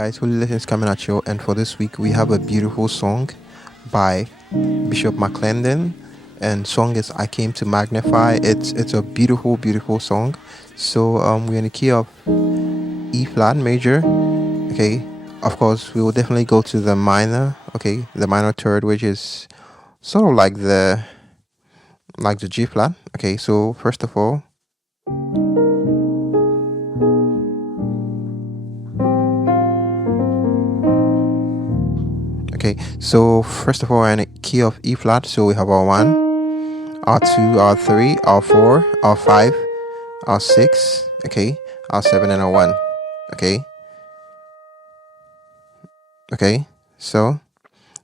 guys, Holy Legend is coming at you, and for this week we have a beautiful song by Bishop McClendon, and song is "I Came to Magnify." It's a beautiful song. So we're in the key of E flat major. Okay, of course we will definitely go to the minor. Okay, the minor third, which is sort of like the G flat. Okay, so first of all. Okay, so first of all, we're in a key of E flat, so we have our 1, our 2, our 3, our 4, our 5, our 6, okay, our 7, and our 1, okay. Okay, so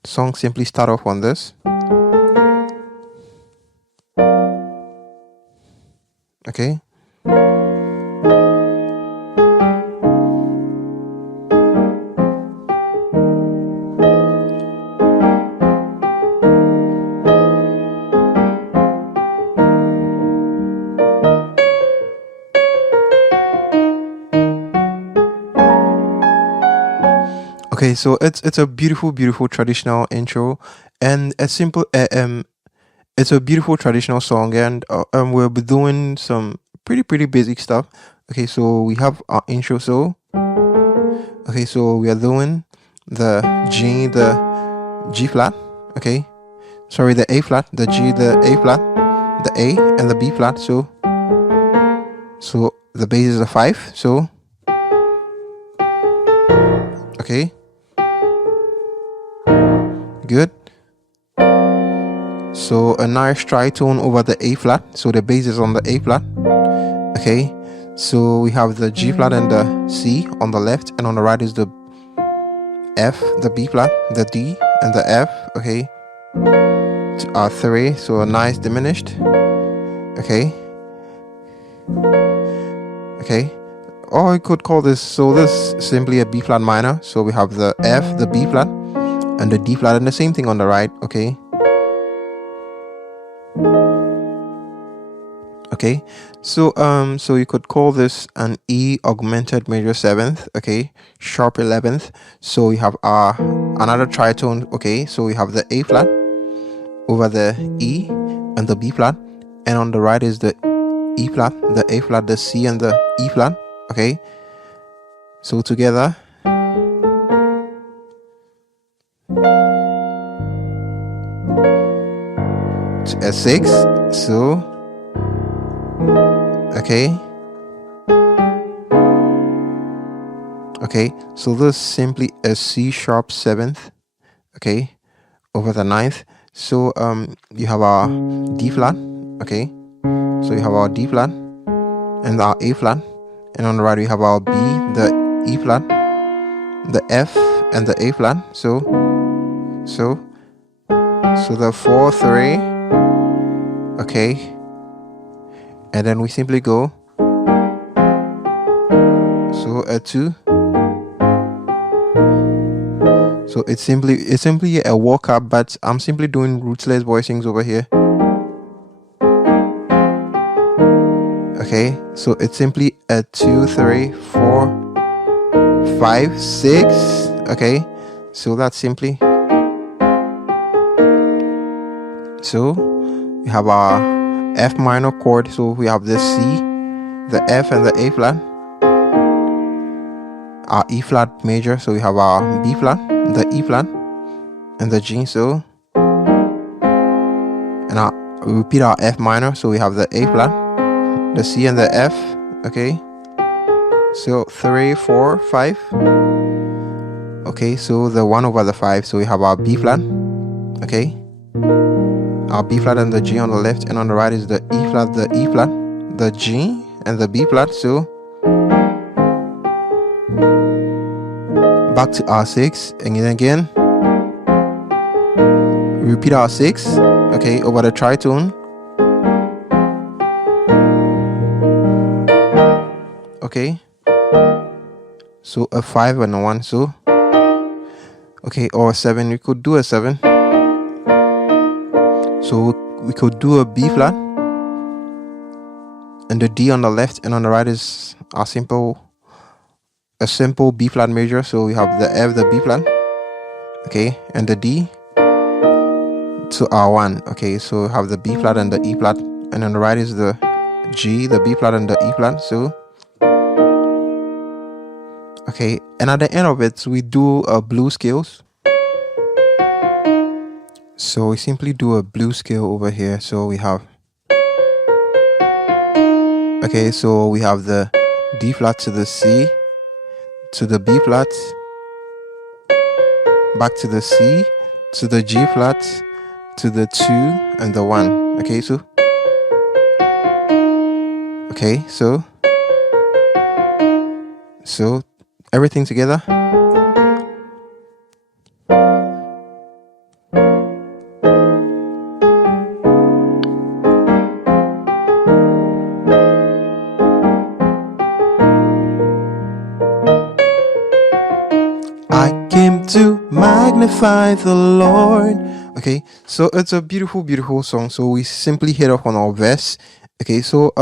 song simply start off on this. Okay. Okay, so it's a beautiful traditional intro, and a simple it's a beautiful traditional song, and we'll be doing some pretty basic stuff. Okay, so we have our intro. So okay, so we are doing the G flat. Okay, sorry, the A flat, the G, the A flat, the A, and the B flat. So the bass is a 5. So okay. Good. So a nice tritone over the A flat. So the bass is on the A flat. Okay. So we have the G flat and the C on the left, and on the right is the F, the B flat, the D, and the F. Okay. 3. So a nice diminished. Okay. Okay. Or I could call this, so this is simply a B flat minor. So we have the F, the B flat, and the D flat, and the same thing on the right. Okay. Okay, so you could call this an E augmented major 7th. Okay, sharp 11th. So we have another tritone. Okay, so we have the A flat over the E and the B flat, and on the right is the E flat, the A flat, the C, and the E flat. Okay, so together. A 6. So okay, so this is simply a C sharp 7th. Okay, over the 9th. So you have our D flat. Okay, so you have our D flat and our A flat, and on the right we have our B, the E flat, the F, and the A flat. So the 4, 3. Okay, and then we simply go. So a 2. So it's simply a walk up, but I'm simply doing rootless voicings over here. Okay, so it's simply a 2, 3, 4, 5, 6. Okay, so that's simply. So we have our F minor chord. So we have the C, the F, and the A flat. Our E flat major. So we have our B flat, the E flat, and the G. So and we repeat our F minor. So we have the A flat, the C, and the F. Okay, so 3, 4, 5. Okay, so the 1 over the 5. So we have our B flat. Okay, our B flat and the G on the left, and on the right is the E flat, the E flat, the G, and the B flat. So back to R6, and then again repeat R6. Okay, over the tritone. Okay, so a 5 and a 1. So okay, or a 7. We could do a 7. So we could do a B flat and the D on the left, and on the right is our simple a simple B flat major. So we have the F, the B flat, okay, and the D to R1. Okay, so we have the B flat and the E flat, and on the right is the G, the B flat and the E flat. So okay, and at the end of it, we do a blues scales. So we simply do a blues scale over here. So we have, okay, so we have the D flat to the C, to the B flat, back to the C, to the G flat, to the 2 and the 1. Okay, so everything together. I came to magnify the Lord. Okay, so it's a beautiful, beautiful song. So we simply hit off on our verse. Okay, so